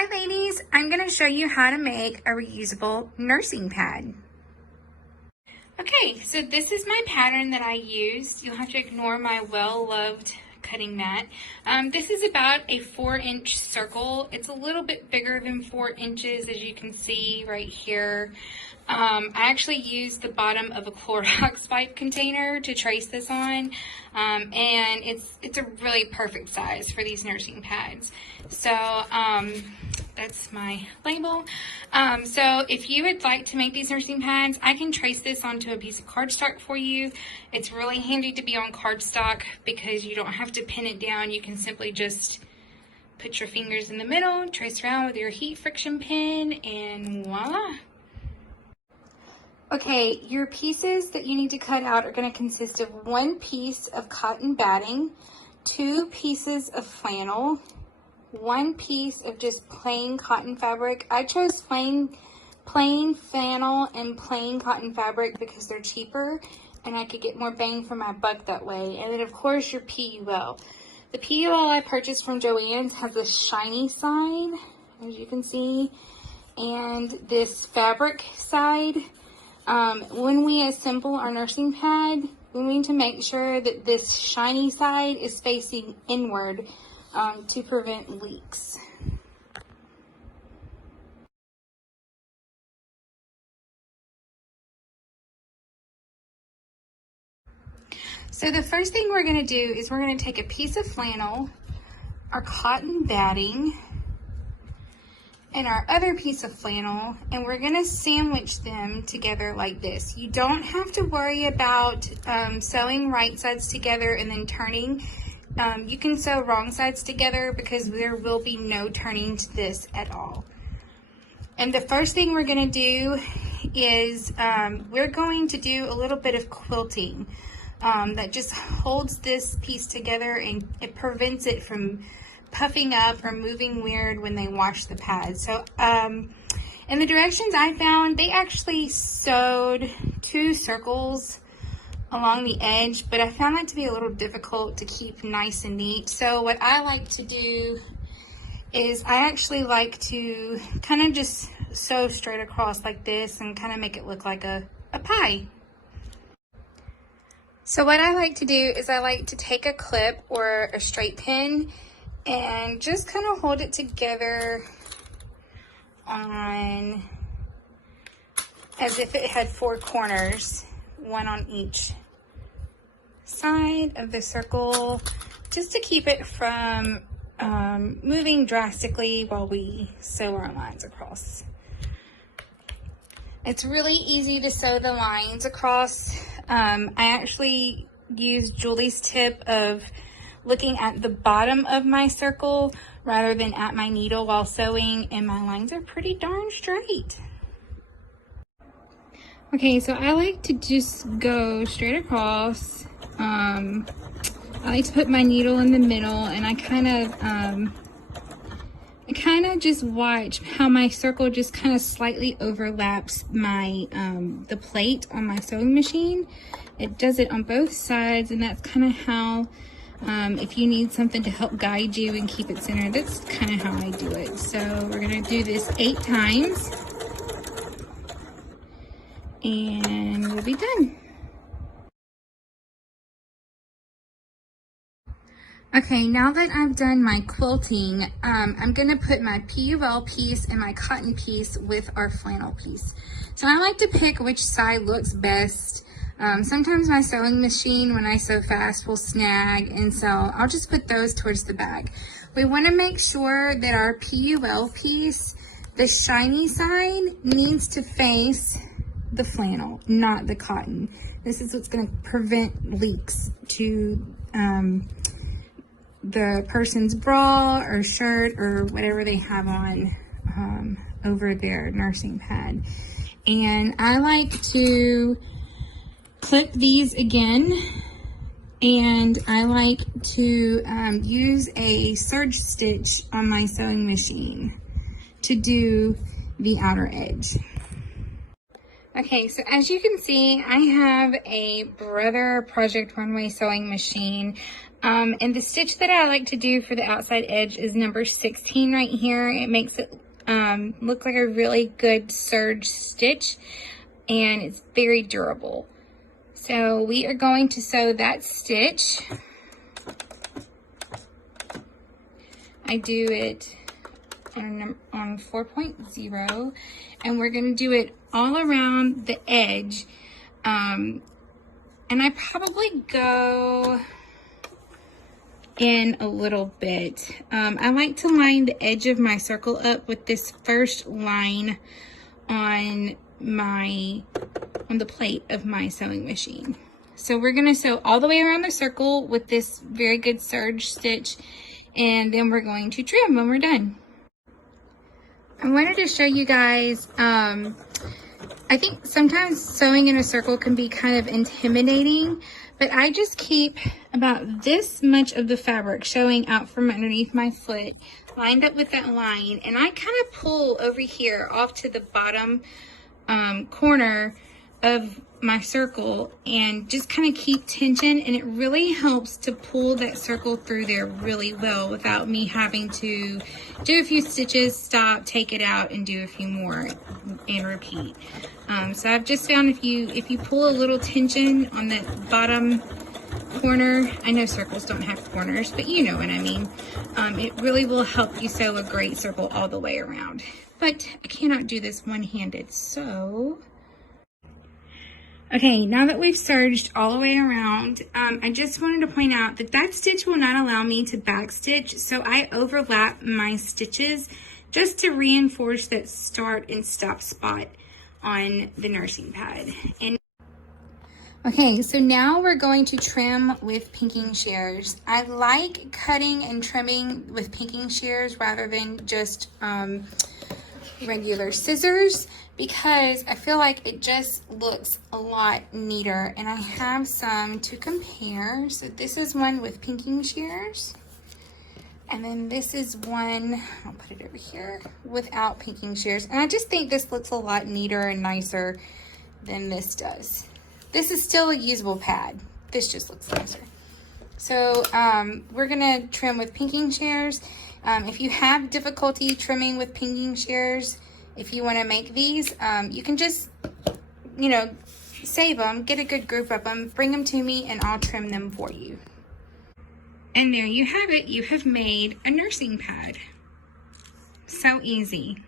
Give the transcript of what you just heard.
Hi ladies, I'm going to show you how to make a reusable nursing pad. Okay, so this is my pattern that I used. You'll have to ignore my well-loved cutting mat. This is about a 4-inch circle. It's a little bit bigger than 4 inches, as you can see right here. I actually used the bottom of a Clorox wipe container to trace this on, and it's a really perfect size for these nursing pads. So that's my label. So if you would like to make these nursing pads, I can trace this onto a piece of cardstock for you. It's really handy to be on cardstock because you don't have to pin it down. You can simply just put your fingers in the middle, trace around with your heat friction pen, and voila. Okay, your pieces that you need to cut out are going to consist of 1 piece of cotton batting, 2 pieces of flannel, 1 piece of just plain cotton fabric. I chose plain flannel and plain cotton fabric because they're cheaper and I could get more bang for my buck that way. And then of course your PUL. The PUL I purchased from Joann's has a shiny side, as you can see, and this fabric side. When we assemble our nursing pad, we need to make sure that this shiny side is facing inward to prevent leaks. So the first thing we're going to do is we're going to take a piece of flannel, our cotton batting, and our other piece of flannel, and we're going to sandwich them together like this. You don't have to worry about sewing right sides together and then turning. You can sew wrong sides together because there will be no turning to this at all. And the first thing we're going to do is we're going to do a little bit of quilting that just holds this piece together and it prevents it from puffing up or moving weird when they wash the pad. So in the directions I found, they actually sewed 2 circles along the edge, but I found that to be a little difficult to keep nice and neat. So what I like to do is I actually like to kind of just sew straight across like this and kind of make it look like a pie. So what I like to do is I like to take a clip or a straight pin and just kind of hold it together on as if it had 4 corners, 1 on each side of the circle, just to keep it from moving drastically while we sew our lines across. It's really easy to sew the lines across. I actually used Julie's tip of looking at the bottom of my circle rather than at my needle while sewing, and my lines are pretty darn straight. Okay, so I like to just go straight across. I like to put my needle in the middle, and I kind of just watch how my circle just kind of slightly overlaps my the plate on my sewing machine. It does it on both sides, and that's kind of how if you need something to help guide you and keep it centered, that's kind of how I do it. So we're going to do this 8 times and we'll be done. Okay, now that I've done my quilting, I'm going to put my PUL piece and my cotton piece with our flannel piece. So I like to pick which side looks best. Sometimes my sewing machine, when I sew fast, will snag, and so I'll just put those towards the back. We want to make sure that our PUL piece, the shiny side, needs to face the flannel, not the cotton. This is what's going to prevent leaks to the person's bra or shirt or whatever they have on over their nursing pad. And I like to clip these again, and I like to use a serge stitch on my sewing machine to do the outer edge. Okay, so as you can see, I have a Brother Project Runway sewing machine. And the stitch that I like to do for the outside edge is number 16 right here. It makes it look like a really good serge stitch, and it's very durable. So we are going to sew that stitch. I do it on 4.0, and we're going to do it all around the edge. And I probably go in a little bit. I like to line the edge of my circle up with this first line on the plate of my sewing machine. So we're going to sew all the way around the circle with this very good serge stitch, and then we're going to trim when we're done. I wanted to show you guys, I think sometimes sewing in a circle can be kind of intimidating, but I just keep about this much of the fabric showing out from underneath my foot, lined up with that line, and I kind of pull over here off to the bottom corner of my circle and just kind of keep tension, and it really helps to pull that circle through there really well without me having to do a few stitches, stop, take it out, and do a few more and repeat. So I've just found if you pull a little tension on that bottom corner, I know circles don't have corners, but you know what I mean, it really will help you sew a great circle all the way around. But I cannot do this one-handed, so okay, now that we've serged all the way around, I just wanted to point out that that stitch will not allow me to backstitch, so I overlap my stitches just to reinforce that start and stop spot on the nursing pad. And okay, so now we're going to trim with pinking shears. I like cutting and trimming with pinking shears rather than just regular scissors, because I feel like it just looks a lot neater, and I have some to compare. So this is one with pinking shears, and then this is one, I'll put it over here, without pinking shears, and I just think this looks a lot neater and nicer than this does. This is still a usable pad, this just looks nicer. So we're gonna trim with pinking shears. If you have difficulty trimming with pinking shears, if you want to make these, you can just, you know, save them, get a good group of them, bring them to me, and I'll trim them for you. And there you have it. You have made a nursing pad. So easy.